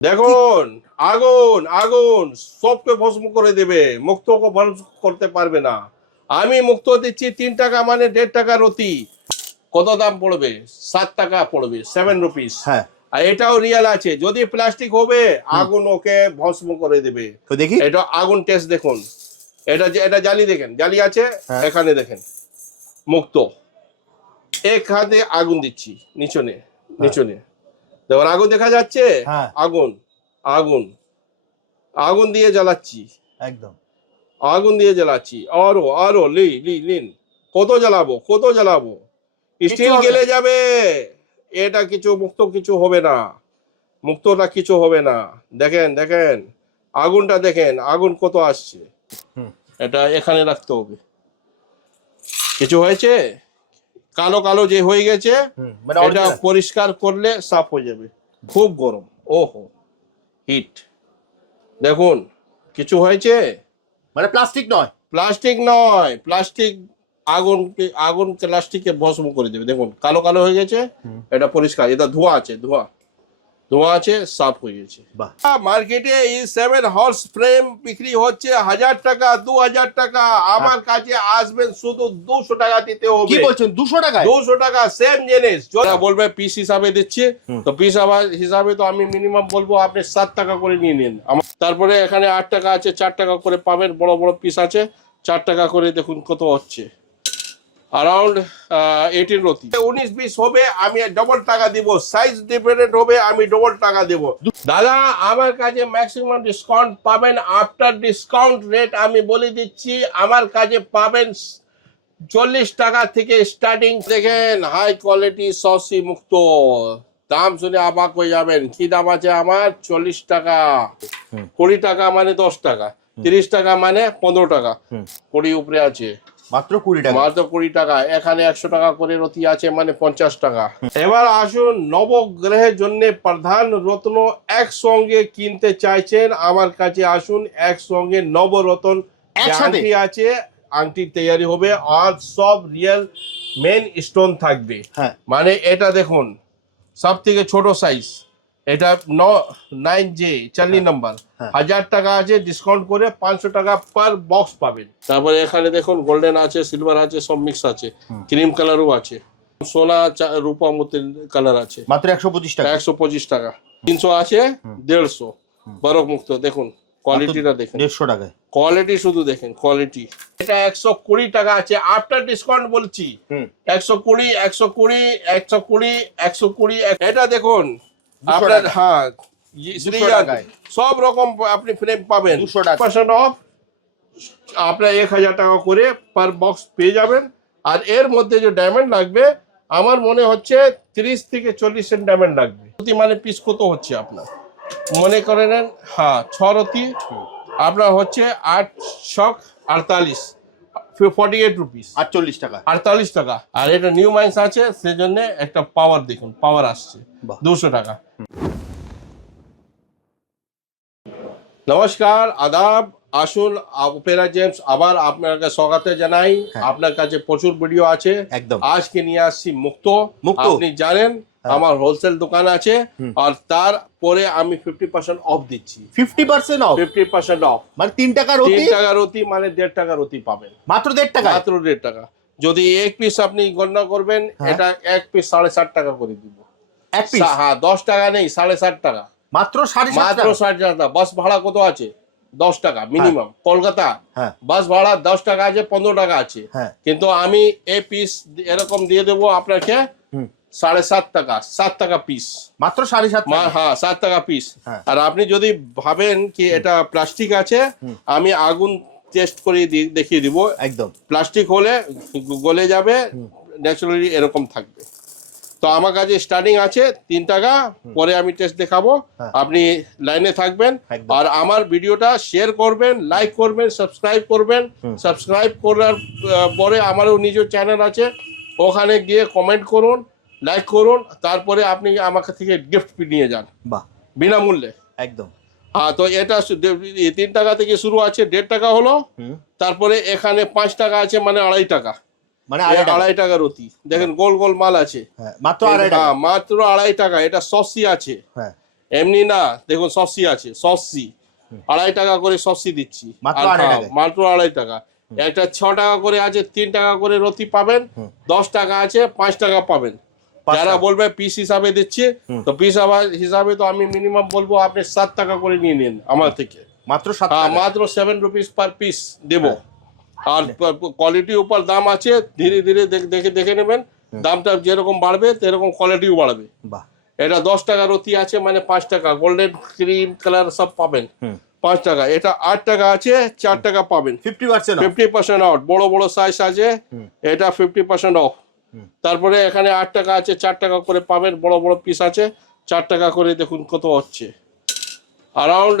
দেখুন, আগুন আগুন সবকে ভস্ম করে দেবে, মুক্তকে ভস্ম করতে পারবে না। আমি মুক্ত দিচ্ছি 3 টাকা মানে 1.5 টাকা রতি। কত দাম পড়বে? 7 টাকা পড়বে, 7 রুপিস। হ্যাঁ, আর এটাও রিয়েল আছে। যদি প্লাস্টিক হবে আগুন ওকে ভস্ম করে দেবে। তো দেখি। এটা আগুন টেস্ট দেখুন। এটা জালি দেখেন, জালি আছে। হ্যাঁ। এখানে দেখেন মুক্ত, এখানে আগুন দিচ্ছি নিচনে নিচনে। দেখুন আগুন দেখা যাচ্ছে। হ্যাঁ, আগুন আগুন আগুন দিয়ে জ্বালাচ্ছি, একদম। আগুন দিয়ে জ্বালাচ্ছি। আরো আরো লিন কত জ্বালাবো, কত জ্বালাবো, স্টিল হবে গেলে যাবে। এটা কিছু মুক্ত কিছু হবে না, মুক্তটা কিছু হবে না। দেখেন দেখেন আগুনটা দেখেন, আগুন কত আসছে। হুম। এটা এখানে রাখতে হবে। কিছু হয়েছে? কালো কালো যে হয়ে গেছে, মানে এটা original। পরিষ্কার করলে সাফ হয়ে যাবে। খুব গরম, ওহো হিট। দেখুন কিছু হয়েছে? মানে প্লাস্টিক নয়। প্লাস্টিক নয়, প্লাস্টিক আগুন প্লাস্টিককে ভস্ম করে দেবে। দেখুন কালো কালো হয়ে গেছে, এটা পরিষ্কার। এটা ধোঁয়া আছে, ধোঁয়া ধোঁয়া আছে, সাফ হয়ে গেছে। বাহ। মার্কেটে এই 7 হর্স ফ্রেম বিক্রি হচ্ছে 1000 টাকা, 2000 টাকা। আমার কাছে আসবেন শুধু 200 টাকা দিতে কি হবে। বলছেন 200 টাকায়? 200 টাকা সেম জিনিস। যারা বলবে পিস হিসাবে দিচ্ছি, তো পিস হিসাবে তো আমি মিনিমাম বলবো আপনি 7 টাকা করে নিয়ে নিন। তারপরে এখানে 8 টাকা আছে, 4 টাকা করে পাবেন। বড় বড় পিস আছে, 4 টাকা করে। দেখুন কত হচ্ছে, अराउंड 18 রতি। 19-20 হবে আমি ডবল টাকা দিব। সাইজ ডিফারেন্ট হবে, আমি ডবল টাকা দেব। দাদা আমার কাছে ম্যাক্সিমাম ডিসকাউন্ট পাবেন। আফটার ডিসকাউন্ট রেট আমি বলে দিচ্ছি, আমার কাছে পাবেন 40 টাকা থেকে স্টার্টিং। দেখেন হাই কোয়ালিটি সসি মুক্ত। দাম শুনে অবাক হয়ে যাবেন। কি দাম আছে আমার? 40 টাকা। 20 টাকা মানে 10 টাকা, 30 টাকা মানে 15 টাকা, 20 উপরে আছে। মাত্র 20 টাকা। মাত্র 20 টাকা। এখানে 100 টাকা করে রতি আছে, মানে 50 টাকা। এবার আসুন, নবগ্রহের জন্য প্রধান রত্ন একসঙ্গে কিনতে চাইছেন, আমার কাছে আসুন। একসঙ্গে নবরত্ন একসাথে? আংটি আছে, আংটি তৈরি হবে, আর সব রিয়েল মেন স্টোন থাকবে। হ্যাঁ। মানে এটা দেখুন সব থেকে ছোট সাইজ, এটা 9J 40 নম্বর। 1000 টাকা আছে, ডিসকাউন্ট করে 500 টাকা পার বক্স পাবেন। তারপরে এখানে দেখুন গোল্ডেন আছে, সিলভার আছে, সব মিক্স আছে, ক্রিম কালারও আছে, সোনা রূপা মতির কালার আছে। মাত্র 125 টাকা। 125 টাকা। 300 আছে, 150 বরফ মুক্ত। দেখুন কোয়ালিটিটা দেখেন, 150 টাকায়। কোয়ালিটি শুধু দেখেন, কোয়ালিটি। এটা 120 টাকা আছে, আফটার ডিসকাউন্ট বলছি। 120 120 120 120। এটা দেখুন আপনার, হ্যাঁ, সব রকম আপনি ফ্রেম পাবেন 200% অফ। আপনার 1000 টাকা করে পার বক্স পেয়ে যাবেন। আর এর মধ্যে যে ডায়মন্ড লাগবে, আমার মনে হচ্ছে 30 থেকে 40 সেন্ট ডায়মন্ড লাগবে। প্রতি মানে পিস কত হচ্ছে আপনার মনে করে নেন। হ্যাঁ, 6 রতি আপনার হচ্ছে 8 শক 48, 48 রুপিস, 48 টাকা। 48 টাকা। আর এটা নিউ মাইন্স আছে, সেজন্য একটা পাওয়ার দেখুন, পাওয়ার আসছে 200 টাকা। নমস্কার, আদাব। আসুন, অপেরা জেমস আবার আপনাকে স্বাগত জানাই। আপনার কাছে প্রচুর ভিডিও আছে। একদম। আজকে নিয়ে আসছি মুক্ত। আপনি জানেন আমার হোলসেল দোকান আছে, আর তারপরে আমি 50% অফ দিচ্ছি। 50% অফ? 50% অফ মানে 3 টাকা রতি? 3 টাকা রতি মানে 1.5 টাকা রতি পাবেন। মাত্র 1.5 টাকা? মাত্র 1.5 টাকা। যদি এক পিস আপনি গণনা করবেন, এটা এক পিস 7.5 টাকা করে দিব। এক পিস? হ্যাঁ, 10 টাকা নেই, 7.5 টাকা। মাত্র 7.5 মাত্র 7.5 টাকা। বাস ভাড়া কত আছে? 10 টাকা মিনিমাম। কলকাতা বাস ভাড়া 10 টাকা আছে, 15 টাকা আছে। কিন্তু আমি এই পিস এরকম দিয়ে দেবো আপনাকে 7.5 টাকা, 7 টাকা পিস। মাত্র 7.5 টাকা? হ্যাঁ, 7 টাকা পিস। আর আপনি যদি ভাবেন কি এটা প্লাস্টিক আছে, আমি আগুন টেস্ট করে দেখিয়ে দিব। একদম। প্লাস্টিক হলে গলে যাবে, ন্যাচারালি এরকম থাকবে। তো আমার কাছে স্টার্টিং আছে 3 টাকা, পরে আমি টেস্ট দেখাবো। আপনি লাইনে থাকবেন, আর আমার ভিডিওটা শেয়ার করবেন, লাইক করবেন, সাবস্ক্রাইব করবেন। সাবস্ক্রাইব করার পরে আমারও নিজের চ্যানেল আছে, ওখানে গিয়ে কমেন্ট করুন, লাইক করুন। তারপরে আপনি আমার থেকে গিফট নিয়ে যান বিনামূল্যে। একদম। হ্যাঁ, তো এটা 3 টাকা থেকে শুরু আছে, 1.5 টাকা হলো। তারপরে এখানে 5 টাকা আছে, মানে 2.5 টাকা, মানে 2.5 টাকা রতি। দেখেন গোল গোল মাল আছে, মাত্র 2.5 টাকা। মাত্র 2.5 টাকা। এটা সসি আছে, এমনি না, দেখুন সসি আছে, সসি 2.5 টাকা করে সসি দিচ্ছি, মাত্র আর 2.5 হ্যাঁ, টাকায়? মাত্র 2.5 টাকা। একটা 6 টাকা করে আছে, 3 টাকা করে রতি পাবেন, 10 টাকা আছে, 5 টাকা পাবেন। 5 যারা টাকা। বলবে পিস হিসাবে দিচ্ছি, তো পিস হিসাবে তো আমি মিনিমাম বলবো আপনি 7 টাকা করে নিয়ে নিন আমার থেকে। মাত্র 7 হ্যাঁ, টাকা। মাত্র 7 রুপিস পার পিস দেবো। আর কোয়ালিটির উপর দাম আছে, ধীরে ধীরে দেখে দেখে নেবেন, দামটা যেরকম বাড়বে সেরকম কোয়ালিটিও বাড়বে। বাহ। এটা 10 টাকা রতি আছে, মানে 5 টাকা, গোল্ডেন ক্রিম কালার সব পাবেন 5 টাকা। এটা 8 টাকা আছে, 4 টাকা পাবেন, 50% off। 50% অফ। বড় বড় সাইজ আছে, এটা 50% অফ। তারপরে এখানে 8 টাকা আছে, 4 টাকা করে পাবেন, বড় বড় পিস আছে, 4 টাকা করে। দেখুন কত হচ্ছে, অ্যারাউন্ড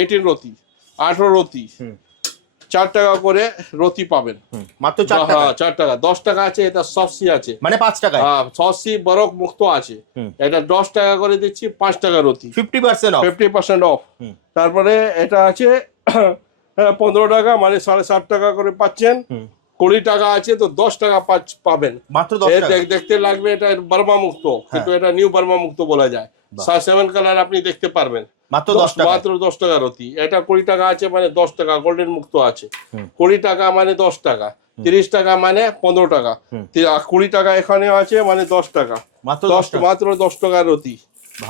18 রতি, 18 রতি, 4 টাকা করে রতি পাবেন। মাত্র 4 টাকা। হ্যাঁ, 4 টাকা। 10 টাকা আছে, এটা সসি আছে, মানে 5 টাকায়। হ্যাঁ, সসি বরফ মুক্ত আছে, এটা 10 টাকা করে দিচ্ছি, 5 টাকা রতি, 50% off। 50% অফ। তারপরে এটা আছে 15 টাকা, মানে 7.5 টাকা করে পাচ্ছেন। 20 টাকা আছে, তো 10 টাকা পাবেন। মাত্র 10 টাকা। দেখতে লাগবে এটা বার্মা মুক্ত, কিন্তু এটা নিউ বার্মা মুক্ত বলা যায়। 7 কালার আপনি দেখতে পারবেন, মাত্র 10 টাকা। মাত্র 10 টাকা রতি। এটা 20 টাকা আছে, মানে 10 টাকা, গোল্ডেন মুক্ত আছে। 20 টাকা মানে 10 টাকা, 30 টাকা মানে 15 টাকা, 20 টাকা এখানে আছে, মানে 10 টাকা, মাত্র 10 মাত্র 10 টাকা রতি।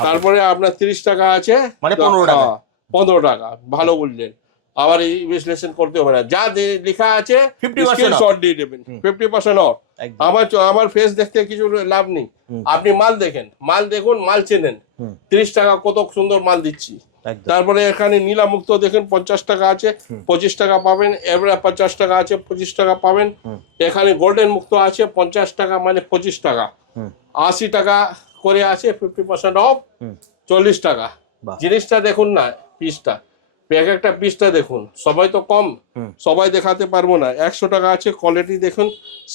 তারপরে আপনার 30 টাকা আছে, মানে 15 টাকা। হ্যাঁ, 15 টাকা। ভালো বললেন, আবার এই বিশ্লেষণ করতে হবে না, যা লেখা আছে 50% স্ক্রিনশট দিয়ে দেবেন, 50% অফ। একদম। আমার ফেস দেখতে কিছু লাভ নেই, আপনি মাল দেখেন, মাল দেখুন, মাল চেনেন। 30 টাকা কত সুন্দর মাল দিচ্ছি। একদম। তারপরে এখানে নীলা মুক্ত দেখেন, 50 টাকা আছে, 25 টাকা পাবেন। এবারে 50 টাকা আছে, 25 টাকা পাবেন। এখানে গোল্ডেন মুক্ত আছে, 50 টাকা মানে 25 টাকা। 80 টাকা করে আছে, 50% অফ, 40 টাকা। বাহ। জিনিসটা দেখুন না, পিসটা, এক একটা পিসটা দেখুন। সবাই তো কম, সবাই দেখাতে পারবো না। 100 টাকা আছে, কোয়ালিটি দেখুন,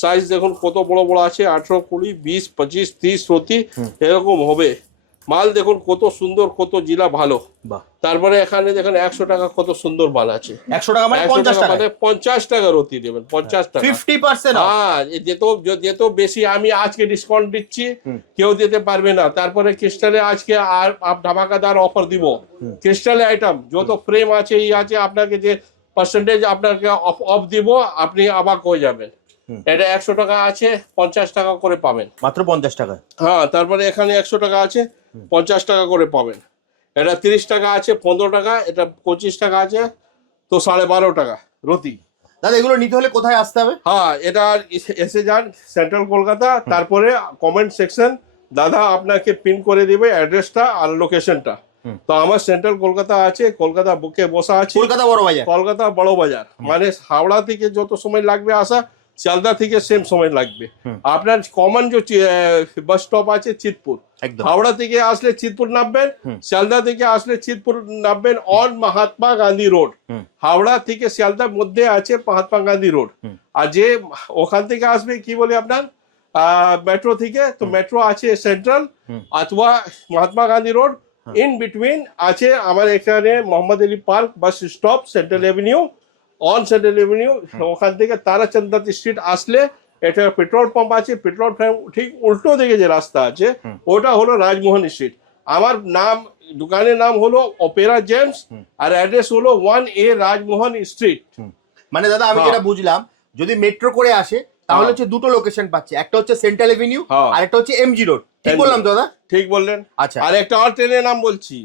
সাইজ দেখুন কত বড় বড় আছে, 18, 20, 20, 25, 30 রতি এরকম হবে। মাল দেখুন কত সুন্দর, কত জিলা ভালো। বাহ। তারপরে এখানে দেখেন 100 টাকা কত সুন্দর মাল আছে। 100 টাকা মানে 100 50 টাকা টাকা। মানে 50 টাকা রতি দেবেন, 50 টাকা। 50% off। হ্যাঁ, যেত বেশি আমি আজকে ডিসকাউন্ট দিচ্ছি, কেউ দিতে পারবে না। তারপরে ক্রিস্টালে আজকে আর ধামাকাদার অফার দিব। ক্রিস্টালে আইটেম যত ফ্রেম আছে, এই আছে, আপনাকে যে পার্সেন্টেজ আপনাকে অফ দিব, আপনি অবাক হয়ে যাবেন। এটা 100 টাকা আছে, 50 টাকা করে পাবেন, মাত্র 50 টাকা। হ্যাঁ। তারপরে এখানে 100 টাকা আছে, 50 টাকা করে পাবেন। এটা 30 টাকা আছে, 15 টাকা। এটা 25 টাকা আছে, তো 12.5 টাকা রতি। দাদা এগুলো নিতে হলে কোথায় আসতে হবে? হ্যাঁ, এটা এসে যান সেন্ট্রাল কলকাতা, তারপরে কমেন্ট সেকশন, দাদা আপনাকে পিন করে দিবে অ্যাড্রেসটা আর লোকেশনটা। তো আমার সেন্ট্রাল কলকাতা আছে, কলকাতা বুকে বসা আছে, কলকাতা বড় বাজার। কলকাতা বড় বাজার। মানে হাওড়া থেকে যত সময় লাগবে আসা, শিয়ালদা থেকে সেম সময় লাগবে। আপনার কমন যে বাস স্টপ আছে চিতপুর, একদম। হাওড়া থেকে আসলে চিতপুর নামবেন, শিয়ালদা থেকে আসলে চিতপুর নামবেন অন মহাত্মা গান্ধী রোড। হাওড়া থেকে শিয়ালদার মধ্যে আছে মহাত্মা গান্ধী রোড। আর যে ওখান থেকে আসবে, কি বলে আপনার মেট্রো থেকে, তো মেট্রো আছে সেন্ট্রাল অথবা Mahatma Gandhi road. In between আছে আমার এখানে Mohammad Ali park bus stop, central Avenue, on central Avenue. ওখান থেকে তারাচন্দ্র স্ট্রিট আসলে এটা পেট্রোল পাম্প আছে, পেট্রোল পাম্প ঠিক উল্টো দিকে যে রাস্তা আছে, ওটা হলো রাজমোহন স্ট্রিট। আমার নাম, দোকানের নাম হলো অপেরা জেমস, আর অ্যাড্রেস হলো 1A রাজমোহন স্ট্রিট। মানে দাদা আমি যেটা বুঝলাম, যদি মেট্রো করে আসে তাহলে হচ্ছে দুটো লোকেশন পাচ্ছে, একটা হচ্ছে সেন্ট্রাল এভিনিউ আর একটা হচ্ছে এমজি রোড। ঠিক বললাম তো দাদা? ঠিক বললেন। আচ্ছা। আর একটা আর ট্রেনের নাম বলছি,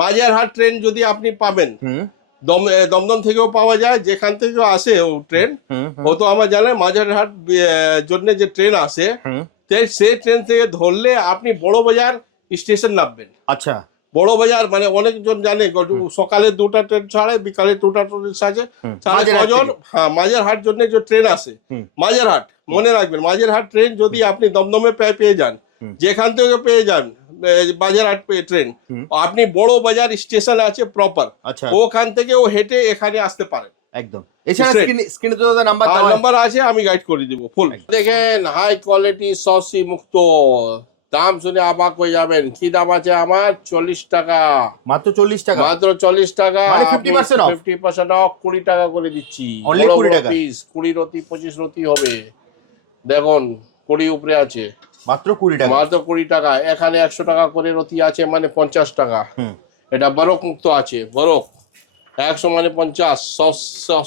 মাঝেরহাট ট্রেন যদি আপনি পাবেন, দমদম থেকেও পাওয়া যায়, যেখান থেকেও আসে ও ট্রেন, ও তো আমার জানেন মাঝেরহাট জন্য যে ট্রেন আসে, সেই ট্রেন থেকে ধরলে আপনি বড় বাজার স্টেশন নামবেন। আচ্ছা। বড় বাজার মানে অনেকজন জানে, সকালে 2টা ট্রেন ছাড়ে, বিকালে 2টা ট্রেন ছাড়ে, ছজন। হ্যাঁ, মাঝেরহাট জন্য যে ট্রেন আসে, মাঝেরহাট মনে রাখবেন, মাঝেরহাট ট্রেন যদি আপনি দমদমে পেয়ে যান, যেখান থেকে পেয়ে যান বাজারহাট ট্রেন, আপনি বড় বাজার স্টেশন আছে প্রপার, ওখান থেকে ও হেঁটে এখানে আসতে পারেন একদম। এছাড়া স্ক্রিনে তো দাদা নাম্বার আছে, আমি গাইড করে দিব ফুল। দেখেন হাই কোয়ালিটি সসি মুক্ত, দাম শুনে অবাক হয়ে যাবেন। কি দাম আছে আমার? 40 টাকা, মাত্র 40 টাকা। মাত্র 40 টাকা, মানে 50% অফ। 50% অফ, 20 টাকা করে দিচ্ছি। অনলি 20 টাকা পিস 20 রতি 25 রতি হবে। দেখুন 20 উপরে আছে। মাত্র 20 টাকা। মাত্র 20 টাকা। এখানে 100 টাকা করে রতি আছে, মানে 50 টাকা। এটা বরফ মুক্ত আছে, বরফ 100 মানে 50।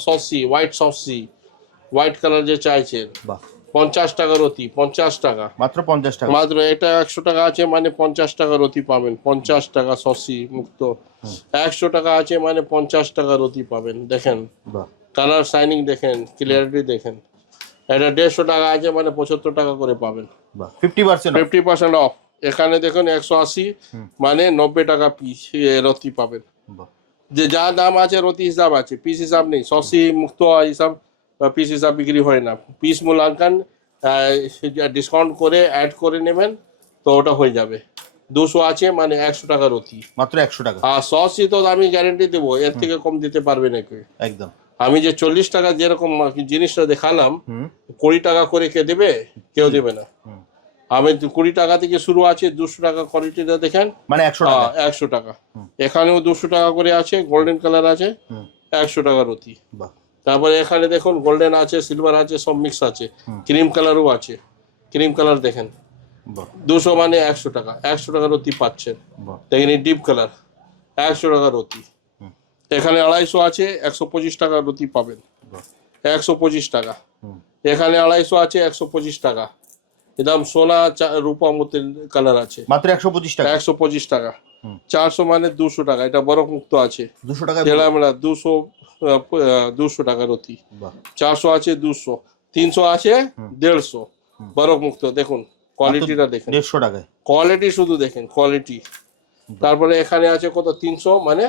Saucy white saucy, white colour যে চাইছেন, বাহ 50 টাকা রতি, 50 টাকা মাত্র 50 টাকা। মাত্র। এটা 100 টাকা আছে, মানে 50 টাকা রতি পাবেন, 50 টাকা সসি মুক্ত। 100 টাকা আছে, মানে 50 টাকা রতি পাবেন। দেখেন বাহ কালার শাইনিং দেখেন, ক্লিয়ারিটি দেখেন। এটা 150 টাকা আছে, মানে 75 টাকা করে পাবেন, বাহ 50% off। 50% অফ। এখানে দেখুন 180, মানে 90 টাকা পিস রতি পাবেন। বাহ যে যা দাম আছে রতি হিসাব আছে, পিস হিসাব নেই। সসি মুক্ত হিসাব পিস হিসাব বিক্রি হয় না। পিস মূল্যাঙ্কন ডিসকাউন্ট করে অ্যাড করে নেবেন, তো ওটা হয়ে যাবে। 200 আছে, মানে 100 টাকা রতি। মাত্র 100 টাকা। আর সসি তো আমি গ্যারেন্টি দেবো, এর থেকে কম দিতে পারবে না কেউ। একদম। আমি যে 40 টাকা যেরকম জিনিসটা দেখালাম, 20 টাকা করে কে দেবে? কেউ দেবে না। আমি 20 টাকা থেকে শুরু আছে, 200 টাকা কোয়ালিটিটা দেখেন, মানে 100 টাকা। 100 টাকা। এখানেও 200 টাকা করে আছে, গোল্ডেন কালার আছে, 100 টাকা রতি। বাহ তারপরে এখানে দেখুন গোল্ডেন আছে, সিলভার আছে, সব মিক্স আছে, ক্রিম কালারও আছে। ক্রিম কালার দেখেন, বাহ 200 মানে 100 টাকা, 100 টাকা রতি পাচ্ছেন। বাহ দেখেন এই ডিপ কালার, 100 টাকা রতি। এখানে 250 আছে, 125 টাকা রতি পাবেন, বাহ 125 টাকা। এখানে 250 আছে, 125 টাকা। একদম সোনা রূপা মতির কালার আছে, মাত্র 125 টাকা। 125 টাকা। 400 মানে 200 টাকা। এটা বরফ মুক্ত আছে, 200 টাকা। তেলামেলা 200 টাকা রতি। বাহ 400 আছে, 200, 300 আছে, 150 বরফ মুক্ত। দেখুন কোয়ালিটিটা দেখেন, 150 টাকায়। কোয়ালিটি শুধু দেখেন, কোয়ালিটি। তারপরে এখানে আছে কত, 300 মানে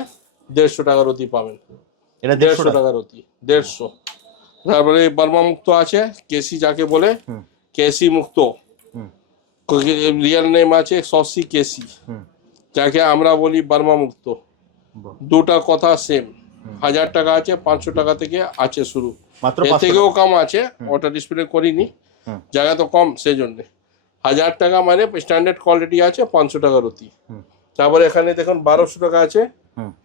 150 টাকা রতি পাবেন, এটা 150 টাকা রতি, 150। তারপরে বর্মা মুক্ত আছে, কেসি যাকে বলে, কেসি মুক্ত, রিয়েল নেম আছে সসি কেসি, যাকে আমরা বলি বর্মা মুক্ত। দুটা কথা সেম। 1000 টাকা আছে, 500 টাকা থেকে আছে শুরু, মাত্র এর 500 থেকেও কম আছে। ওটা ডিসপ্লে করিনি, জায়গা তো কম, সেই জন্যে। 1000 টাকা মানে স্ট্যান্ডার্ড কোয়ালিটি আছে, 500 টাকা রতি। তারপরে এখানে দেখুন 1200 টাকা আছে,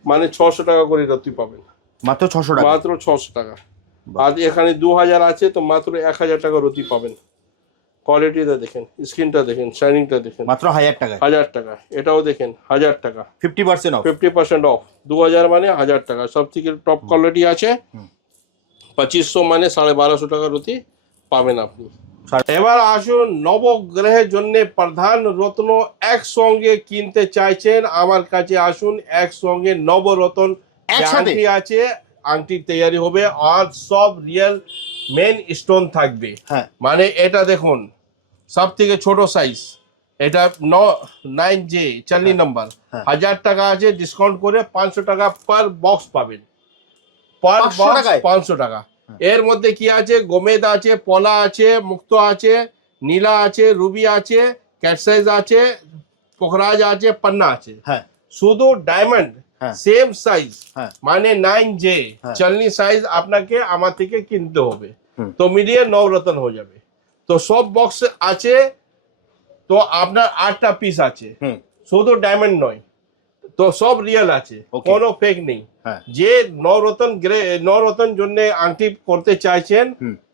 মানে 600 টাকা করে রতি পাবেন, মাত্র 600 টাকা। মাত্র 600 টাকা। আর এখানে 2000 আছে, তো মাত্র 1000 টাকা রতি পাবেন। কোয়ালিটিটা দেখেন, স্ক্রিনটা দেখেন, শাইনিংটা দেখেন, মাত্র 1000 টাকা। 1000 টাকা। এটাও দেখেন 1000 টাকা, 50% off। 50% অফ। 2000 মানে 1000 টাকা। সব থেকে টপ কোয়ালিটি আছে, 2500 মানে 1250 টাকা রতি পাবেন আপনি। এবার আসুন, নবগ্রহের জন্য প্রধান রত্ন একসঙ্গে কিনতে চাইছেন, আমার কাছে আসুন। একসঙ্গে নবরত্ন একসাথে? আংটি আছে, আংটি তৈরি হবে, আর সব রিয়েল মেন স্টোন থাকবে। হ্যাঁ মানে এটা দেখুন, সব থেকে ছোট সাইজ, এটা 9J 40 নম্বর, 1000 টাকা আছে, ডিসকাউন্ট করে 500 টাকা পার বক্স পাবেন, পার 500 বক্স টাকায়? 500 টাকা। এর মধ্যে কি আছে, গোমেদ আছে, পলা আছে, মুক্ত আছে, নীলা আছে, রুবি আছে, ক্যাটসাইজ আছে, পোখরাজ আছে, পান্না আছে। হ্যাঁ শুধু ডায়মন্ড হ্যাঁ। সেম সাইজ, হ্যাঁ। মানে 9J হ্যাঁ। চালনি সাইজ আপনাকে আমার থেকে কিনতে হবে, তো মিলিয়ে নবরত্ন হয়ে যাবে। তো সব বক্স আছে, তো আপনার 8টা পিস আছে, শুধু ডায়মন্ড নয়, তো সব রিয়েল আছে, Okay. কোনো ফেক নেই। হ্যাঁ যে নবরত্ন জন্য আংটি করতে চাইছেন,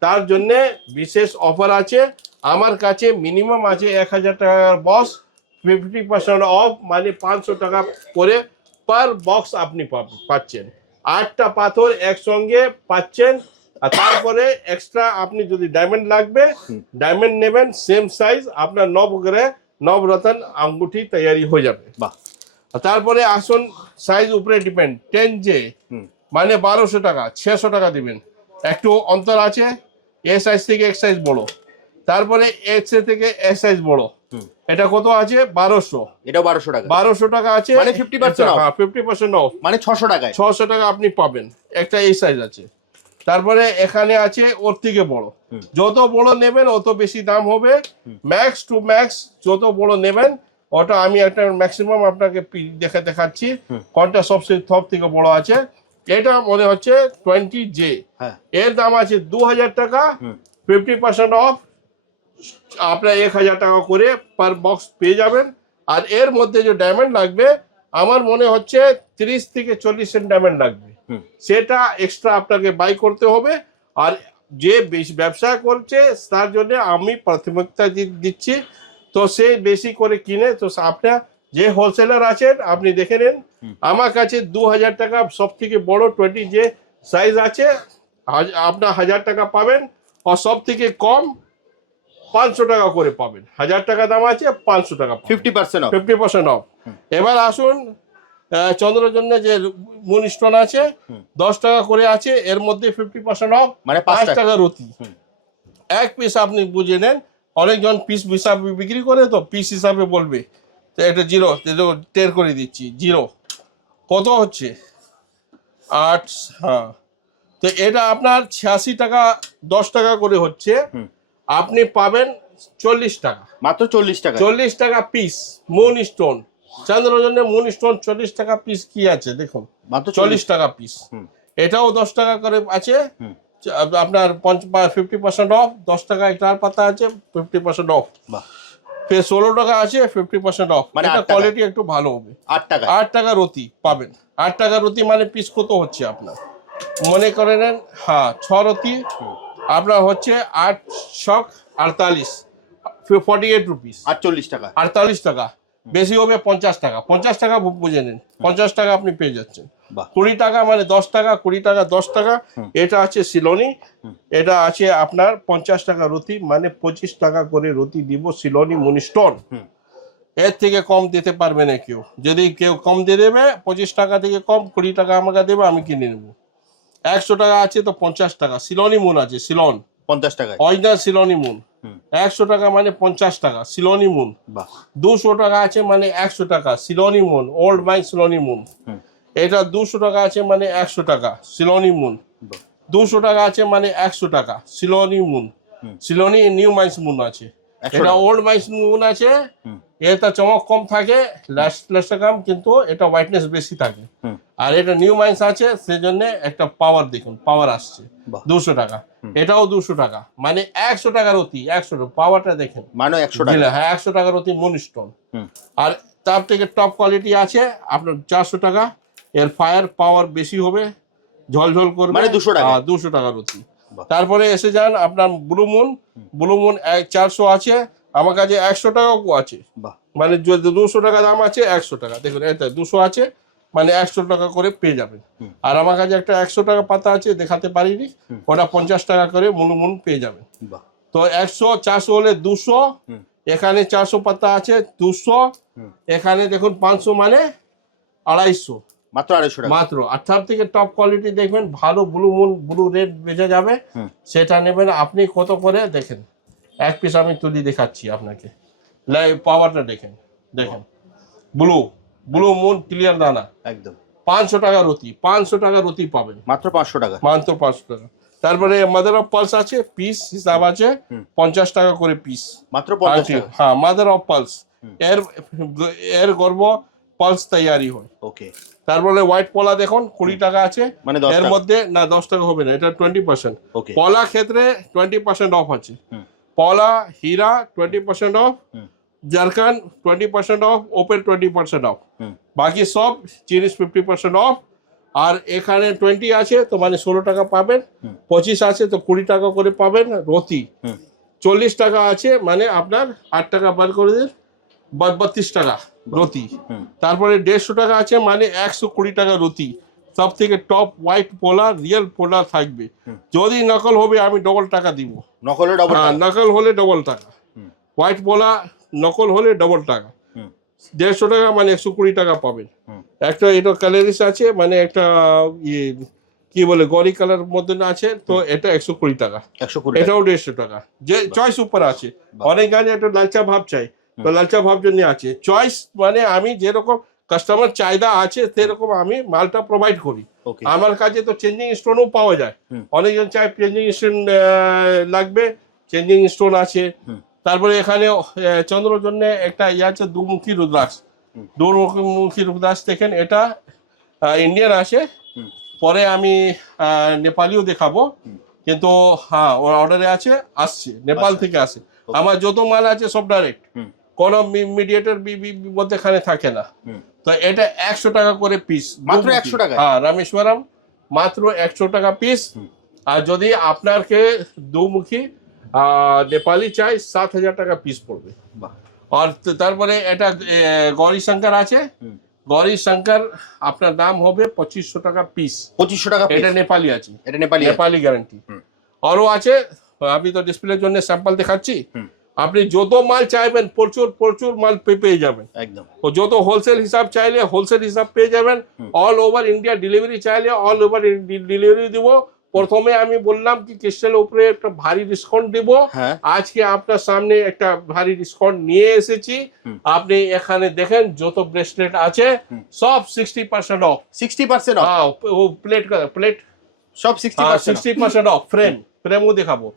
তার জন্য বিশেষ অফার আছে। আমার কাছে মিনিমাম আছে 1000 টাকার বক্স, 50% অফ, মানে 500 টাকা করে পার বক্স আপনি পাচ্ছেন। 8টা পাথর একসঙ্গে পাচ্ছেন। আর তারপরে এক্সট্রা আপনি যদি ডায়মন্ড লাগবে, ডায়মন্ড নেবেন, সেম সাইজ, আপনার নবরত্ন আঙ্গুঠি তৈরি হয়ে যাবে। বাহ তারপরে আসুন, সাইজ উপরে ডিপেন্ড। 10J মানে 1200 টাকা, 600 টাকা দিবেন। একটু অন্তর আছে, এ সাইজ থেকে এক সাইজ বড়, তারপরে এক্স থেকে এ সাইজ বড়। এটা কত আছে, 1200। এটাও 1200 টাকা। 1200 টাকা আছে, মানে 50% off। হ্যাঁ 50% অফ, মানে 600 টাকায়। 600 টাকা আপনি পাবেন। একটা এই সাইজ আছে। তারপরে এখানে আছে ওর থেকে বড়, যত বড় নেবেন অত বেশি দাম হবে। ম্যাক্স টু ম্যাক্স যত বড় নেবেন, ওটা আমি একটা ম্যাক্সিমাম আপনাকে দেখাচ্ছি কোনটা সবচেয়ে সব থেকে বড় আছে। এটা মনে হচ্ছে 20J, হ্যাঁ এর দাম আছে 2000 টাকা, 50% অফ, আপনার 1000 টাকা করে পার বক্স পেয়ে যাবেন। আর এর মধ্যে যে ডায়মন্ড লাগবে, আমার মনে হচ্ছে 30 থেকে 40 সেন্ট ডায়মন্ড লাগবে, সেটা এক্সট্রা আপনাকে বাই করতে হবে। আর যে ব্যবসা করছে তার জন্য আমি প্রাথমিকতা দিচ্ছি, তো সে বেশি করে কিনে, তো আপনার যে হোলসেলার আছেন আপনি দেখে নেন। আমার কাছে 2000 টাকা সব থেকে বড় 20 যে সাইজ আছে আপনার 1000 টাকা পাবেন, আর সব থেকে কম 500 টাকা করে পাবেন। 1000 টাকা দাম আছে, 500 টাকা 50% অফ। 50% অফ। এবার আসুন চন্দ্রের জন্য যে মুন স্টোন আছে 10 টাকা করে আছে, এর মধ্যে 50% অফ, মানে 5 টাকা রতি। এক পিস আপনি বুঝে নেন, অনেকজন পিস হিসাবে বিক্রি করে, তো পিস হিসাবে বলবে তো এটা 0 টের করে দিচ্ছি 0 কত হচ্ছে 8। হ্যাঁ, তো এটা আপনার 86 টাকা 10 টাকা করে হচ্ছে, আপনি পাবেন 40 টাকা, মাত্র 40 টাকা। 40 টাকা পিস মুন স্টোন। চন্দ্রের জন্য মুন স্টোন 40 টাকা পিস কি আছে দেখুন, মাত্র 40 টাকা পিস। এটাও 10 টাকা করে আছে, আপনার 50% অফ। 10 টাকা একটা পাতা আছে, 50% অফ। ফের 16 টাকা আছে, 50% অফ। মানে এটা কোয়ালিটি একটু ভালো হবে। 8 টাকা। 8 টাকা রতি পাবেন। 8 টাকা রতি মানে পিস কত হচ্ছে আপনার মনে করে নেন। হ্যাঁ, 6 রতি আপনার হচ্ছে 8 ছক 48, 48 রুপিস। 48 টাকা। 48 টাকা বেশি হবে 50 টাকা। 50 টাকা বুঝে নিন, 50 টাকা আপনি পেয়ে যাচ্ছেন। 20 টাকা মানে 10 টাকা, 20 টাকা 10 টাকা। এটা আছে সিলোনি, এটা আছে আপনার 50 টাকা রতি, মানে 25 টাকা করে রতি দিব সিলোনি মুন স্টোন। এর থেকে কম দিতে পারবে না কেউ। যদি কেউ কম দিয়ে দেবে 25 টাকা থেকে কম 20 টাকা আমাকে দেবে, আমি কিনে নেব। 100 টাকা আছে তো 50 টাকা সিলোনি মুন আছে, সিলন 50 টাকা অরিজিনাল সিলোনি মুন। 100 টাকা মানে 50 টাকা সিলোনি মুন। 200 টাকা আছে মানে 100 টাকা সিলোনি মুন, ওল্ড মাইন সিলোনি মুন। এটা 200 টাকা আছে মানে 100 টাকা সিলোনি মুন। 200 টাকা আছে মানে 100 টাকা সিলোনি মুন। সিলোনি নিউ মাইন্স মুন আছে। এটা ওল্ড মাইন্স মুন আছে, এটা চমক কম থাকে, লাস্ট কম, কিন্তু এটা হোয়াইটনেস বেশি থাকে। আর এটা নিউ মাইন্স আছে, সেজন্য একটা পাওয়ার দেখুন, পাওয়ার আসছে। 200 টাকা, এটাও 200 টাকা, মানে 100 টাকার অতি। 100 পাওয়ারটা দেখেন, মানে 100 টাকা। হ্যাঁ, 100 টাকার অতি মুন স্টোন। আর তার থেকে টপ কোয়ালিটি আছে আপনার 400 টাকা। এর ফায়ার পাওয়ার বেশি হবে, ঝলঝল করবে, মানে 200 টাকা। 200 টাকার অতি। তারপরে এসে যান আপনার ব্লু মুন। ব্লু মুন 400 আছে, আমার কাছে 100 টাকাও আছে, মানে 200 টাকা দাম আছে, 100 টাকা দেখুন, এটা 200 আছে মানে 100 টাকা করে পেয়ে যাবেন। আর আমার কাছে একটা 100 টাকা পাতা আছে, দেখাতে পারিনি, ওটা 50 টাকা করে মুন পেয়ে যাবেন। তো 100 400 হলে 200, এখানে 400 পাতা আছে 200, এখানে দেখুন 500 মানে 250, মাত্র 250 টাকা মাত্র। আর তার থেকে টপ কোয়ালিটি দেখবেন, ভালো ব্লু মুন, ব্লু রেড বেঁচে যাবে, সেটা নেবেন আপনি। কত করে দেখেন, এক পিস আমি তুলি দেখাচ্ছি আপনাকে, পাওয়ারটা দেখেন, দেখেন ব্লু মুন ক্লিয়ার দানা একদম 500 টাকা রতি। 500 টাকা রতি পাবেন, মাত্র 500 টাকা। মাত্র 500 টাকা। তারপরে মাদার অফ পালস আছে, পিস হিসাব আছে 50 টাকা করে পিস, মাত্র 50 টাকা। হ্যাঁ, মাদার অফ পালস, এর গর্ব পালস তৈরি হয়। ওকে। তারপরে হোয়াইট পলা দেখুন 20 টাকা আছে, মানে 10 এর টাকা। মধ্যে না 10 টাকা হবে না, এটা 20%। ওকে। পলা ক্ষেত্রে 20% অফ আছে। পলা হীরা 20% of, zircon 20% of, open 20% of, বাকি সব জিনিস 50% অফ। আর এখানে 20 আছে তো মানে 16 টাকা পাবেন, 25 আছে তো 20 টাকা করে পাবেন রতি। 40 টাকা আছে মানে আপনার 8 টাকা বার করে দিন, 32 টাকা রতি। তারপরে 150 টাকা আছে মানে 120 টাকা রতি। সব থেকে টপ হোয়াইট পোলার, রিয়েল পোলার থাকবে। যদি নকল হবে আমি ডবল টাকা দিব। নকল হলে ডবল টাকা। নকল হলে ডবল টাকা, হোয়াইট পোলা নকল হলে ডবল টাকা। 150 টাকা মানে 120 টাকা পাবেন। একটা এটা কালারিস আছে, মানে একটা ইয়ে কি বলে গরি কালার মধ্যে আছে, তো এটা 120 টাকা। 120 এটাও 150 টাকা। যে চয়েস উপর আছে, অনেক গাড়ি একটা লালচা ভাব চাই, তো লালচা ভাব জন্য আছে। চয়েস মানে আমি যেরকম কাস্টমার চাহিদা আছে সেরকম আমি মালটা প্রোভাইড করি। আমার কাছে তো চেঞ্জিং স্টোনও পাওয়া যায়, অনেকজন চায় চেঞ্জিং স্টোন লাগবে, চেঞ্জিং স্টোন আছে। তারপরে এখানে চন্দ্রের জন্য একটা ইয়ে আছে, দুমুখী রুদ্রাক্ষ। দুমুখী রুদ্রাক্ষ দেখেন, এটা ইন্ডিয়ান আছে, পরে আমি নেপালিও দেখাবো, কিন্তু হ্যাঁ ওর অর্ডারে আছে, আসছে নেপাল থেকে আসে। আমার যত মাল আছে সব ডাইরেক্ট, কোনো মিডিয়েটর মধ্যেখানে থাকে না। তো এটা 100 টাকা করে পিস, মাত্র 100 টাকা। হ্যাঁ, রামেশ্বরম মাত্র 100 টাকা পিস। আর যদি আপনাকে দুমুখী নেপালি চাই 7000 টাকা পিস পড়বে। আর তারপরে এটা গৌরী শঙ্কর আছে, গৌরী শঙ্কর আপনার দাম হবে 2500 টাকা পিস। 2500 টাকা এটা নেপালি আছে, এটা নেপালি নেপালি গ্যারান্টি। আরও আছে, আমি তো ডিসপ্লের জন্য স্যাম্পল দেখাচ্ছি। আপনি যত মাল চাইবেন প্রচুর প্রচুর মাল পেয়ে যাবেন একদম। ও যত হোলসেল হিসাব চাইলে হোলসেল হিসাব পেয়ে যাবেন। অল ওভার ইন্ডিয়া ডেলিভারি চাইলে অল ওভার ডেলিভারি দিব। প্রথমে আমি বললাম কি ক্রিস্টালের উপরে একটা ভারী ডিসকাউন্ট দিব। আজকে আপনার সামনে একটা ভারী ডিসকাউন্ট নিয়ে এসেছি। আপনি এখানে দেখেন যত ব্রেসলেট আছে সব 60% অফ। 60% অফ? হ্যাঁ, ও প্লেট প্লেট সব 60% অফ। ফ্রেমও দেখাবো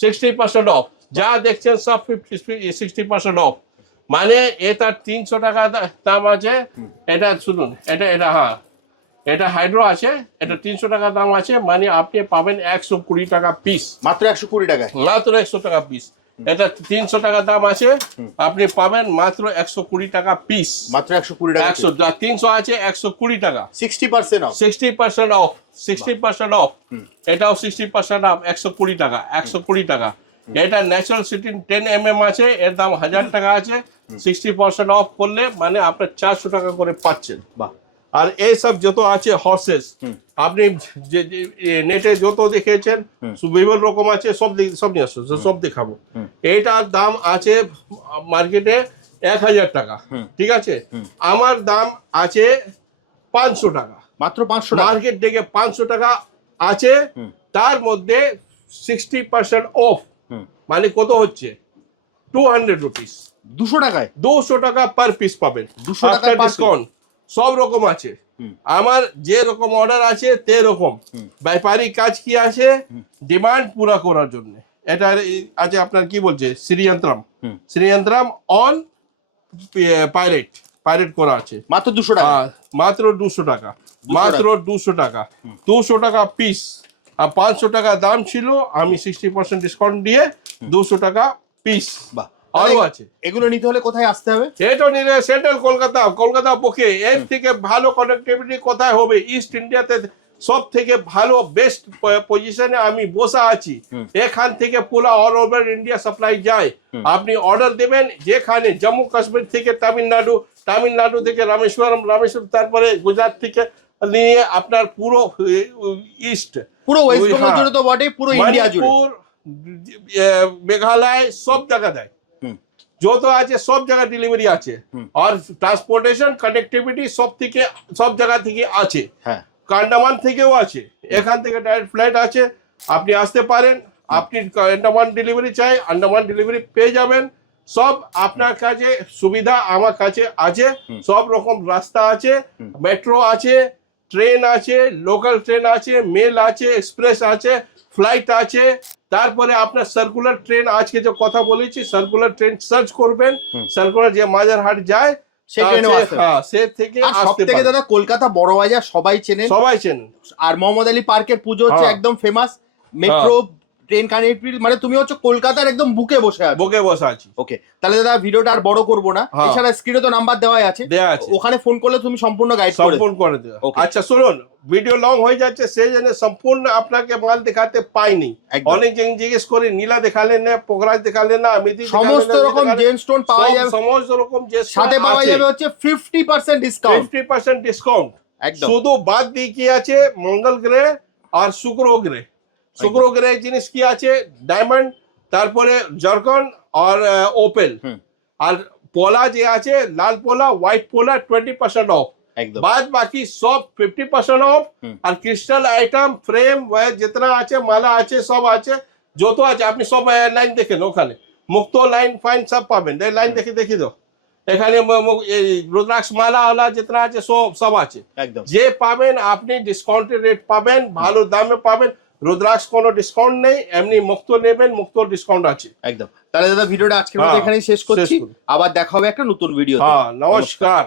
60% অফ। যা দেখছেন সব 60% অফ। মানে এটা 300 টাকা দাম আছে। এটা শুনুন, এটা হ্যাঁ, এটা হাইড্রো আছে, এটা 300 টাকা দাম আছে। মানে আপনি পাবেন 120 টাকা পিস, মাত্র 120 টাকায়, মাত্র 100 টাকা পিস। এটা 300 টাকা দাম আছে, আপনি পাবেন মাত্র 120 টাকা পিস, মাত্র 120 টাকা। 300 আছে 120 টাকা, 60% অফ। 60% of, 60% of. এটাও 60% অফ, 120 টাকা, 120 টাকা। এটা ন্যাচারাল সিটিং 10 mm আছে, এর দাম 1000 টাকা আছে। 60% অফ করলে মানে আপনার 400 টাকা করে পাচ্ছেন। বাহ। আর এই সব যত আছে হর্সেস, আপনি নেটে যত দেখেছেন বিভিন্ন রকম আছে, সব নিয়ে আসছে, সব দেখাবো। এইটার দাম আছে মার্কেটে 1000 টাকা, ঠিক আছে? আমার দাম আছে 500 টাকা, মাত্র 500 টাকা। মার্কেট থেকে 500 টাকা আছে। তার মধ্যে 60% অফ, মানে কত হচ্ছে 200 রুপিস। 200 টাকায় 200 টাকা পার পিস পাবেন, 200 টাকা ডিসকাউন্ট। সব রকম আছে, আমার যে রকম অর্ডার আছে তে রকম। ব্যাপারী কাজ কি আছে, ডিমান্ড পুরা করার জন্য। এটা আছে আপনার কি বলছে শ্রীযন্ত্রম অন পাইরেট করা আছে। মাত্র 200 টাকা, মাত্র 200 টাকা, মাত্র 200 টাকা, 200 টাকা পিস। আর 500 টাকা দাম ছিল, আমি 60% ডিসকাউন্ট দিয়ে 200 টাকা পিস। বাহ। আরো আছে। এগুলো নিতে হলে কোথায় আসতে হবে? এটা নিলে সেন্ট্রাল কলকাতা পক্ষে এর থেকে ভালো কানেক্টিভিটি কোথায় হবে? ইস্ট ইন্ডিয়াতে সব থেকে ভালো বেস্ট পজিশনে আমি বসা আছি। এখান থেকে পুরো অল ওভার ইন্ডিয়া সাপ্লাই যায়। আপনি অর্ডার দেবেন যেখানে, জম্মু কাশ্মীর থেকে তামিলনাড়ু থেকে রামেশ্বরম, তারপরে গুজরাট থেকে নিয়ে আপনার পুরো ইস্ট, পুরো ওয়েস্ট বেঙ্গল জুড়ে তো বটে, পুরো ইন্ডিয়া জুড়ে, মেঘালয় সব জায়গা দেয়। যত আছে সব জায়গা ডেলিভারি আছে। আর ট্রান্সপোর্টেশন কানেক্টিভিটি সব জায়গা থেকে আছে। আন্দামান থেকেও আছে, এখান থেকে ডাইরেক্ট ফ্লাইট আছে, আপনি আসতে পারেন। আপনি আন্দামান ডেলিভারি চাই, আন্দামান ডেলিভারি পেয়ে যাবেন। সব আপনার কাছে সুবিধা আমার কাছে আছে। সব রকম রাস্তা আছে, মেট্রো আছে, ট্রেন আছে, লোকাল ট্রেন আছে, মেল আছে, এক্সপ্রেস আছে, ফ্লাইট আছে। তারপরে আপনার সার্কুলার ট্রেন, আজকে যে কথা বলেছি সার্কুলার ট্রেন সার্চ করবেন, সার্কুলার যে মাজারহাট যায় সে থেকে আসতে পারেন। দাদা কলকাতা বড় বাজার সবাই চেনেন, আর মোহাম্মদ আলী পার্কের পুজো হচ্ছে একদম ফেমাস। মেট্রো ট্রেন কানেক্টিভিটি, মানে তুমি হচ্ছে কলকাতার একদম বুকে বসে আছি। ওকে, তাহলে দাদা ভিডিওটা আর বড় করবো না। এছাড়া স্ক্রিনে তো নাম্বার দেওয়া আছে, ওখানে ফোন করলে তুমি সম্পূর্ণ গাইড করে দেবে। আচ্ছা শুনুন, ভিডিও লং হয়ে যাচ্ছে, সেই জন্য সম্পূর্ণ আপনাকে মাল দেখাতে পাইনি। অনেক জিজ্ঞেস করে নীলা দেখালেন না, পোখরাজ দেখালেন না, মেদি, সমস্ত রকম জেমস্টোন পাওয়া যাবে, সমস্ত রকম সাথে পাওয়া যাবে হচ্ছে 50% ডিসকাউন্ট, 50% ডিসকাউন্ট। শুধু বাদ দিয়ে কি আছে, মঙ্গল গ্রে আর শুক্র গ্রে জিনিস কি আছে, ডায়মন্ড, তারপরে জারকন আর ওপেল। আর পোলা যে আছে, লাল পোলা, হোয়াইট পোলা 20% অফ। বাদ বাকি সব 50% অফ। আর ক্রিস্টাল আইটেম, ফ্রেম, जितना আছে, মালা আছে, সব আছে, যত আছে আপনি সব লাইন দেখেন। ওখানে মুক্ত লাইন ফাইন সব পাবেন, লাইন দেখি দাও। এখানে রুদ্রাক্ষ মালা जितना আছে সব আছে। যে পাবেন আপনি ডিসকাউন্টেড রেট পাবেন, ভালো দামে পাবেন। রুদ্রাক্ষ কোনো ডিসকাউন্ট নেই, এমনি মুক্ত নেবেন, মুক্ত ডিসকাউন্ট আছে একদম। তাহলে দাদা ভিডিওটা আজকের মতো এখানেই শেষ করছি, আবার দেখা হবে একটা নতুন ভিডিও। নমস্কার।